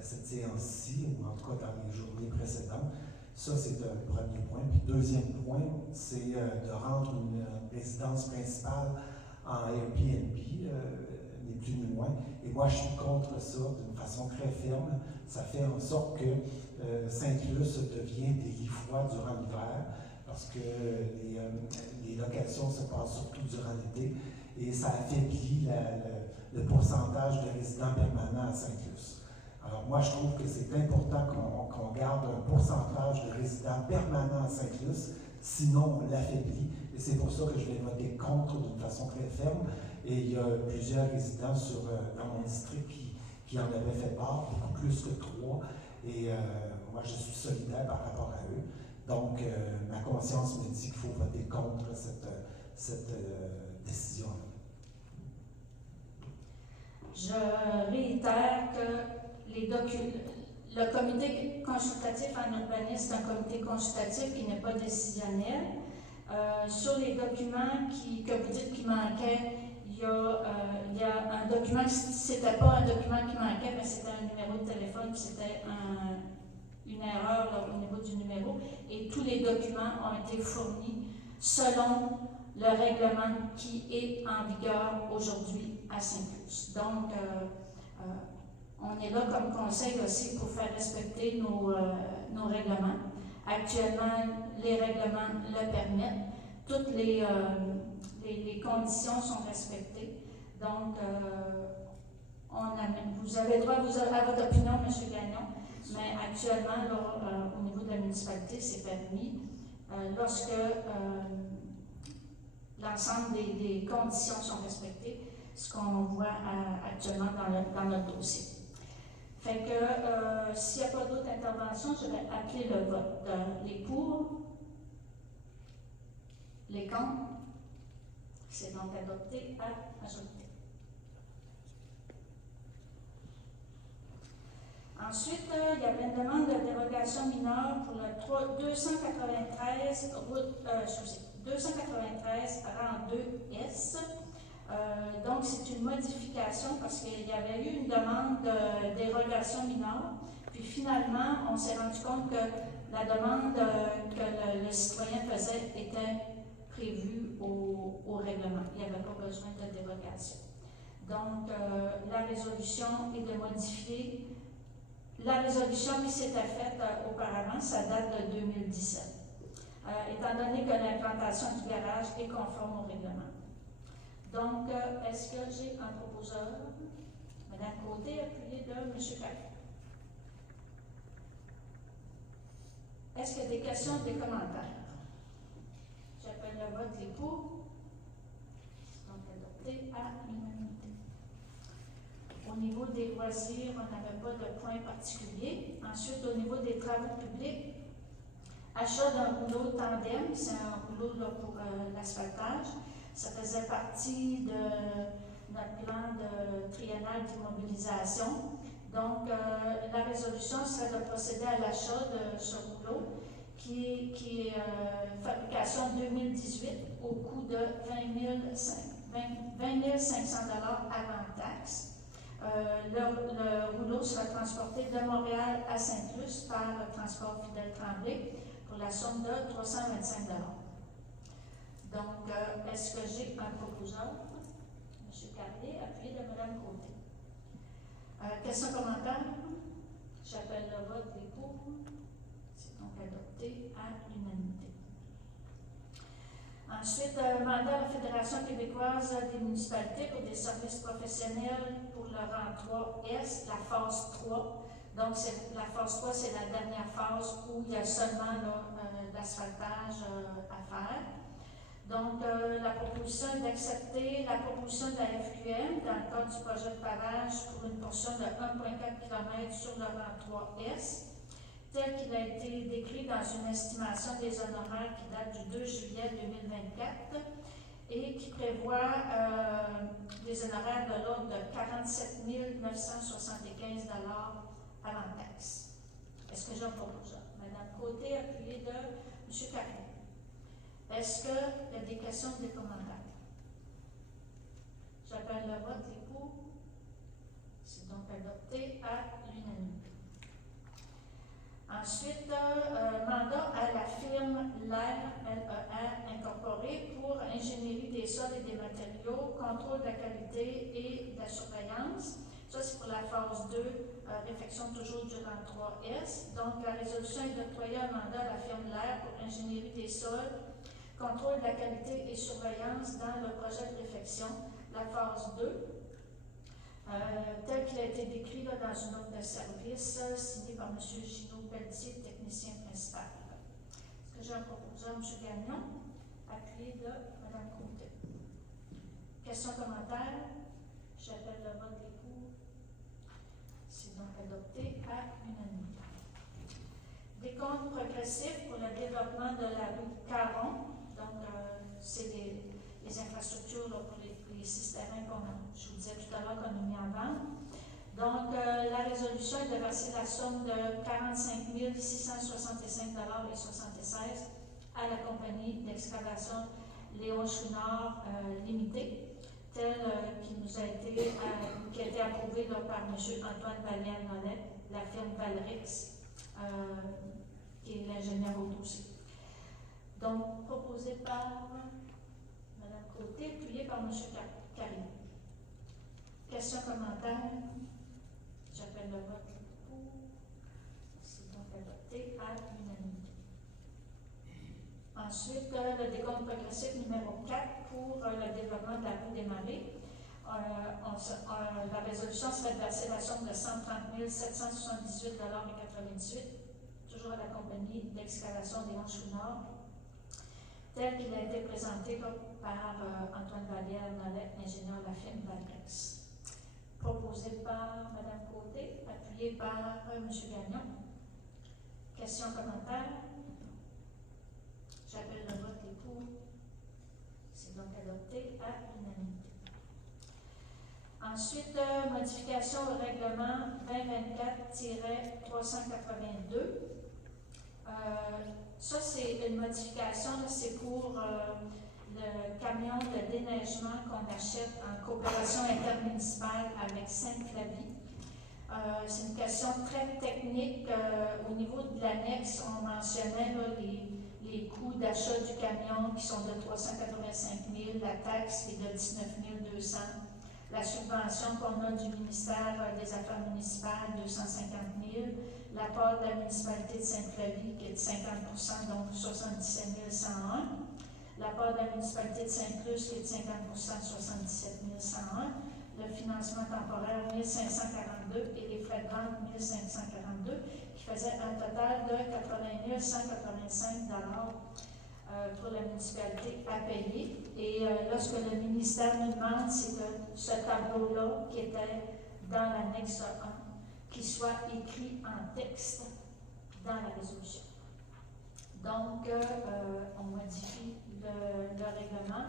cette séance-ci, ou en tout cas dans les journées précédentes. Ça, c'est un premier point. Puis, deuxième point, c'est de rendre une résidence principale en Airbnb, ni plus ni moins. Et moi, je suis contre ça d'une façon très ferme. Ça fait en sorte que Sainte-Luce devient des lits froids durant l'hiver, parce que les locations se passent surtout durant l'été, et ça affaiblit le pourcentage de résidents permanents à Sainte-Luce. Alors moi, je trouve que c'est important qu'on garde un pourcentage de résidents permanents à Sainte-Luce, sinon on l'affaiblit, et c'est pour ça que je vais voter contre d'une façon très ferme. Et il y a plusieurs résidents dans mon district qui en avaient fait part, beaucoup plus que 3, et moi je suis solidaire par rapport à eux. Donc, ma conscience me dit qu'il faut voter contre cette décision-là. Je réitère que le comité consultatif en urbanisme est un comité consultatif qui n'est pas décisionnel. Sur les documents que vous dites qui manquaient, il y a un document, c'était pas un document qui manquait, mais c'était un numéro de téléphone, puis c'était une erreur là, au niveau du numéro, et tous les documents ont été fournis selon le règlement qui est en vigueur aujourd'hui à Sainte-Luce. Donc, on est là comme conseil aussi pour faire respecter nos règlements. Actuellement, les règlements le permettent. Toutes les conditions sont respectées. Donc, vous avez droit à votre opinion, M. Gagnon, mais actuellement, là, au niveau de la municipalité, c'est permis. Lorsque l'ensemble des conditions sont respectées, ce qu'on voit actuellement dans notre dossier. Fait que s'il n'y a pas d'autres interventions, je vais appeler le vote. Les pour, les contre, c'est donc adopté à majorité. Ensuite, il y avait une demande de dérogation mineure pour le 293 rang 2S. Donc, c'est une modification parce qu'il y avait eu une demande de dérogation mineure. Puis finalement, on s'est rendu compte que la demande que le citoyen faisait était prévue au règlement. Il n'y avait pas besoin de dérogation. Donc, la résolution est de modifier. La résolution qui s'était faite auparavant, ça date de 2017, étant donné que l'implantation du garage est conforme au règlement. Donc, est-ce que j'ai un proposeur? Madame Côté, appuyée de M. Carré. Est-ce qu'il y a des questions ou des commentaires? J'appelle le vote, les pour. Donc, adopté à l'unanimité. Au niveau des loisirs, on n'avait pas de point particulier. Ensuite, au niveau des travaux publics, achat d'un rouleau tandem, c'est un rouleau là, pour l'asphaltage. Ça faisait partie de notre plan de triennal d'immobilisation. Donc, la résolution serait de procéder à l'achat de ce rouleau qui est fabrication 2018 au coût de 20 500 $ avant taxe. Le rouleau sera transporté de Montréal à Sainte-Luce par le transport Fidèle Tremblay pour la somme de 325 $. Donc, est-ce que j'ai un proposeur? M. Carrier, appuyé de Mme Côté. Questions, commentaires? J'appelle le vote des pour. C'est donc adopté à l'unanimité. Ensuite, mandat à la Fédération québécoise des municipalités pour des services professionnels pour le rang 3S, la phase 3. Donc, la phase 3, c'est la dernière phase où il y a seulement l'asphaltage à faire. Donc, la proposition est d'accepter la proposition de la FQM dans le cadre du projet de pavage pour une portion de 1,4 km sur le rang 3S, tel qu'il a été décrit dans une estimation des honoraires qui date du 2 juillet 2024 et qui prévoit des honoraires de l'ordre de 47 975 $ avant taxe. Est-ce que j'en propose? Madame Côté, appuyée de M. Carré. Est-ce qu'il y a des questions ou des commentaires? J'appelle le vote, les pour. C'est donc adopté à l'unanimité. Ensuite, mandat à la firme LER Incorporée pour ingénierie des sols et des matériaux, contrôle de la qualité et de la surveillance. Ça, c'est pour la phase 2, réfection toujours du rang 3S. Donc, la résolution est d'octroyer un mandat à la firme LER pour ingénierie des sols, contrôle de la qualité et surveillance dans le projet de réfection, la phase 2, tel qu'il a été décrit là, dans une offre de service signée par M. Gino Pelletier, technicien principal. Est-ce que j'ai un proposeur, M. Gagnon, appuyé de Mme Côté? Questions, commentaires? J'appelle le vote des pour. C'est donc adopté à l'unanimité. Décompte progressif pour le développement de la rue Caron. Donc, c'est les infrastructures là, pour les citerrains je vous disais tout à l'heure qu'on a mis en vente. Donc, la résolution est de verser la somme de 45 665 $ et 76 à la compagnie d'excavation Léon Chouinard Limité, telle qui a été approuvée là, par M. Antoine Vallière-Nollet, la firme Valrix, qui est l'ingénieur au dossier. Donc, proposé par Mme Côté, appuyé par M. Carré. Questions, commentaires? J'appelle le vote pour. C'est donc adopté à l'unanimité. Ensuite, le décompte progressif numéro 4 pour le développement de la rue des Marais. La résolution serait de verser la somme de 130 778 $ et 98, toujours à la compagnie d'excavation des Hanches-Nord, tel qu'il a été présenté là, par Antoine Vallière-Nollet, ingénieur de la firme Valrex. Proposé par Mme Côté, appuyé par M. Gagnon. Questions, commentaires? J'appelle le vote et pour. C'est donc adopté à l'unanimité. Ensuite, modification au règlement 2024-382. Ça, c'est une modification, c'est pour le camion de déneigement qu'on achète en coopération intermunicipale avec Sainte-Flavie. C'est une question très technique. Au niveau de l'annexe, on mentionnait là, les coûts d'achat du camion qui sont de 385 000, la taxe qui est de 19 200 $, la subvention qu'on a du ministère des Affaires municipales, 250 000 $, la part de la municipalité de Sainte-Flavie qui est de 50 %, donc 77 101 $. la part de la municipalité de Sainte-Luce qui est de 50%, 77 101, le financement temporaire 1542 et les frais de vente 1542, qui faisaient un total de 80 185 pour la municipalité à payer. Et là, ce que le ministère nous demande, c'est que ce tableau-là, qui était dans l'annexe 1, qui soit écrit en texte dans la résolution. Donc, on modifie le règlement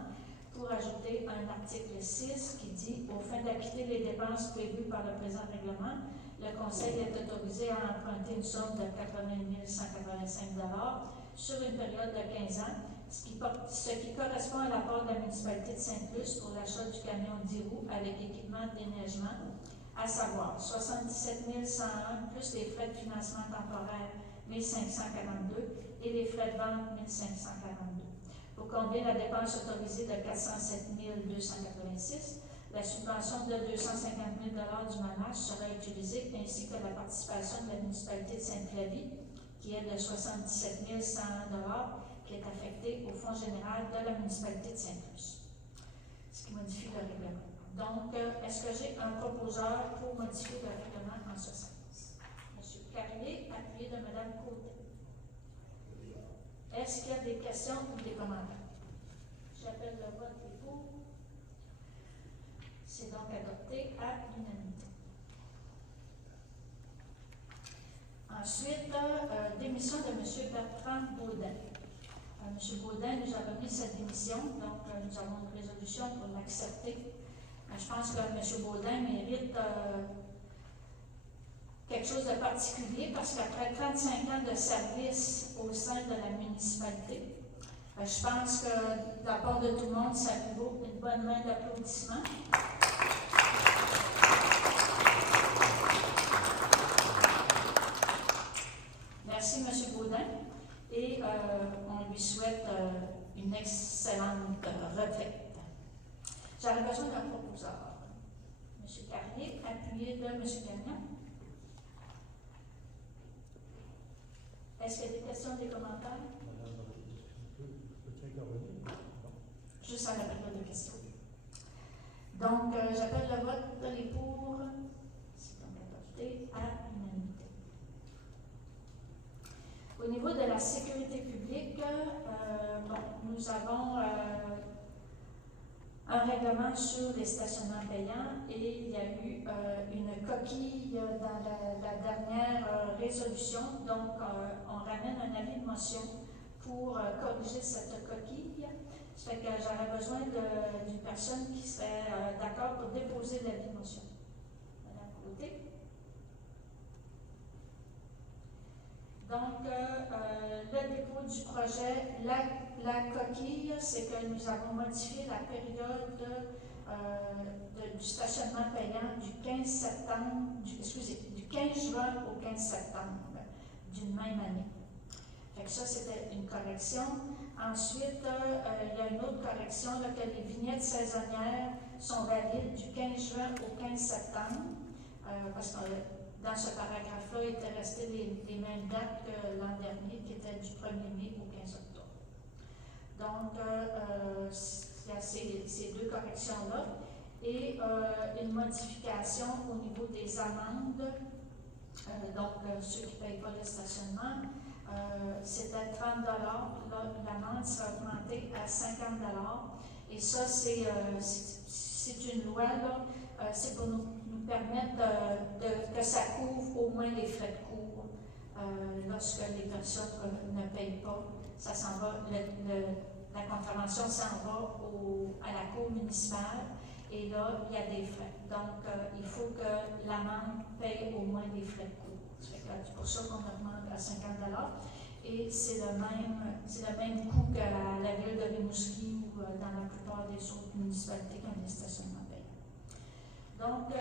pour ajouter un article 6 qui dit « Aux fins d'acquitter les dépenses prévues par le présent règlement, le Conseil est autorisé à emprunter une somme de 80 185 sur une période de 15 ans, ce qui correspond à la part de la municipalité de Sainte-Luce pour l'achat du camion 10 roues avec équipement de déneigement, à savoir 77 101 plus les frais de financement temporaire 1542 et les frais de vente 1542. Pour combler la dépense autorisée de 407 286, la subvention de 250 000 du manage sera utilisée, ainsi que la participation de la municipalité de Sainte-Flavie, qui est de 77 101 qui est affectée au fonds général de la municipalité de Sainte-Luce, ce qui modifie le règlement. Donc, est-ce que j'ai un proposeur pour modifier le règlement en ce sens? M. Carrier, appuyé de Mme Côté. Est-ce qu'il y a des questions ou des commentaires? J'appelle le vote et pour. C'est donc adopté à l'unanimité. Ensuite, démission de M. Bertrand Baudin. M. Baudin nous a remis sa démission, donc nous avons une résolution pour l'accepter. Je pense que M. Baudin mérite quelque chose de particulier parce qu'après 35 ans de service au sein de la municipalité, je pense que de la part de tout le monde, ça lui vaut une bonne main d'applaudissement. Merci, M. Baudin, et on lui souhaite une excellente retraite. J'aurais besoin d'un proposeur. M. Carrier, appuyé de M. Gagnon. Est-ce qu'il y a des questions, des commentaires? Juste à la période de questions. Donc, j'appelle le vote les pour. C'est donc adopté à l'unanimité. Au niveau de la sécurité publique, nous avons un règlement sur les stationnements payants et il y a eu une coquille dans la dernière résolution. Donc, on ramène un avis de motion pour corriger cette coquille. Ça fait que j'aurais besoin d'une personne qui serait d'accord pour déposer l'avis de motion. Madame Côté. Donc, le dépôt du projet, la coquille, c'est que nous avons modifié la période du stationnement payant du 15 septembre, du 15 juin au 15 septembre d'une même année. Fait que ça, c'était une correction. Ensuite, il y a une autre correction, là, que les vignettes saisonnières sont valides du 15 juin au 15 septembre, parce que dans ce paragraphe-là, il était resté les mêmes dates que l'an dernier, qui étaient du 1er mai au 15 octobre. Donc, il y a ces deux corrections-là. Et une modification au niveau des amendes. Donc, ceux qui ne payent pas le stationnement, c'était 30 $. Là, l'amende sera augmentée à 50 $. Et ça, c'est une loi, là, c'est pour nous permettre que ça couvre au moins les frais de cour lorsque les personnes ne payent pas. Ça s'en va, la contravention s'en va à la cour municipale et là, il y a des frais. Donc, il faut que l'amende paye au moins les frais de cour. C'est pour ça qu'on augmente à 50 $. Et c'est le même coût que la ville de Rimouski ou dans la plupart des autres municipalités qui ont des stationnements payants. Donc,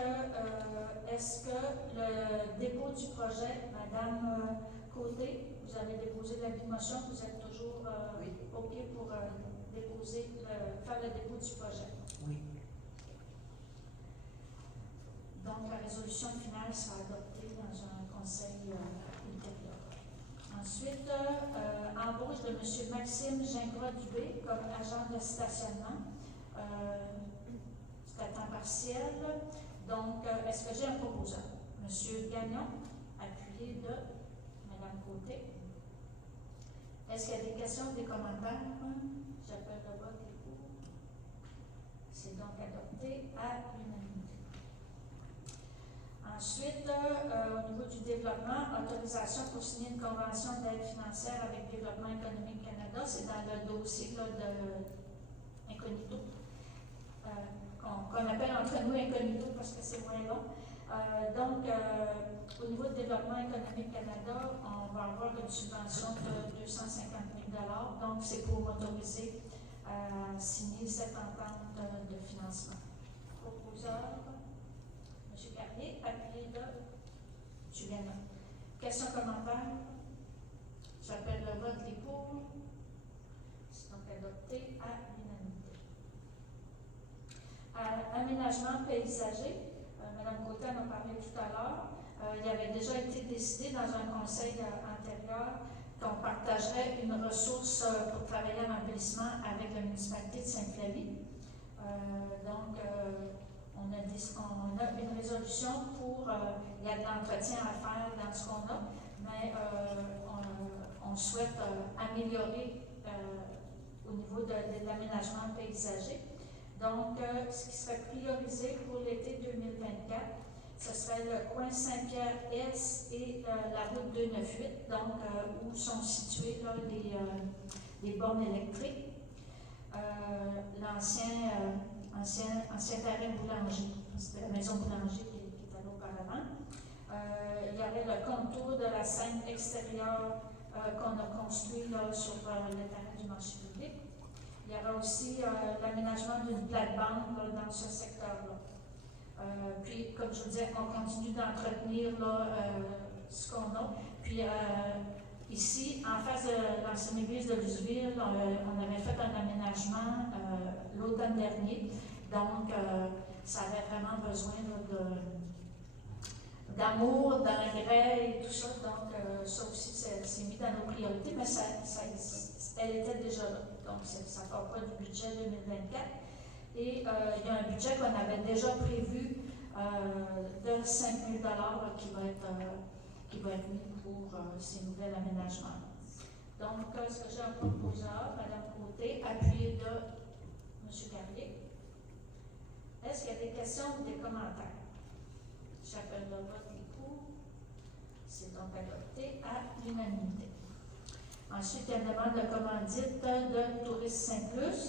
est-ce que le dépôt du projet, Madame Côté, vous avez déposé l'avis de motion, vous êtes toujours oui. OK pour faire le dépôt du projet? Oui. Donc, la résolution finale sera adoptée dans un conseil ultérieur. Ensuite, embauche de M. Maxime Gingras-Dubé comme agent de stationnement. C'est à temps partiel. Donc, est-ce que j'ai un proposeur? M. Gagnon, appuyé de Mme Côté. Est-ce qu'il y a des questions ou des commentaires? J'appelle le vote et pour. C'est donc adopté à l'unanimité. Ensuite, au niveau du développement, autorisation pour signer une convention d'aide financière avec Développement économique Canada. C'est dans le dossier là, de Incognito, qu'on appelle entre nous Incognito parce que c'est moins long. Donc, au niveau du Développement économique Canada, on va avoir une subvention de 250 000 $. Donc, c'est pour m'autoriser à signer cette entente de financement. Proposeur, M. Carrier, appuyé de Juliana. Questions, commentaires? J'appelle le vote, les pour. C'est donc adopté à l'unanimité. Aménagement paysager. Mme Côté en a parlé tout à l'heure. Il avait déjà été décidé dans un conseil antérieur qu'on partagerait une ressource pour travailler en embellissement avec la municipalité de Sainte-Flavie. Donc, on a une résolution pour, il y a de l'entretien à faire dans ce qu'on a, mais on souhaite améliorer au niveau de l'aménagement paysager. Donc, ce qui serait priorisé pour l'été 2024, ce serait le coin Saint-Pierre-Est et la route 298, donc où sont situées là, les bornes électriques. L'ancien terrain boulanger, c'était la maison boulanger qui était là auparavant. Il y avait le contour de la scène extérieure qu'on a construit là, sur le terrain du marché public. Il y aura aussi l'aménagement d'une plate-bande dans ce secteur-là. Puis, comme je vous disais, on continue d'entretenir ce qu'on a. Puis, ici, en face de l'ancienne église de Luzeville, on avait fait un aménagement l'automne dernier. Donc, ça avait vraiment besoin d'amour, d'engrais et tout ça. Donc, ça aussi, c'est mis dans nos priorités, mais elle était déjà là. Donc, ça ne part pas du budget 2024. Et il y a un budget qu'on avait déjà prévu de 5 000 $ qui va être mis pour ces nouveaux aménagements. Donc, est-ce que j'ai un proposeur, Mme Côté, appuyé de M. Carrier? Est-ce qu'il y a des questions ou des commentaires? J'appelle le vote et pour. C'est donc adopté à l'unanimité. Ensuite, il y a une demande de commandite de Tourisme Saint-Plus.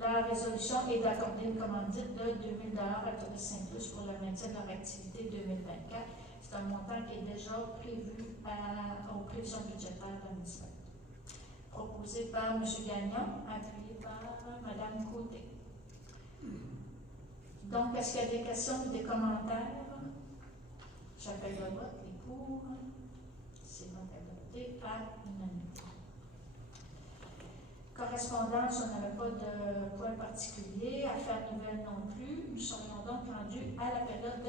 La résolution est d'accorder une commandite de 2 000 $ à Tourisme Saint-Plus pour le maintien de leur activité 2024. C'est un montant qui est déjà prévu aux prévisions budgétaires de la municipalité. Proposé par M. Gagnon, appuyé par Mme Côté. Donc, est-ce qu'il y a des questions ou des commentaires? J'appelle le vote, les pour. C'est donc adopté à l'unanimité. Correspondance, on n'avait pas de point particulier. Affaires nouvelles non plus. Nous serions donc rendus à la période de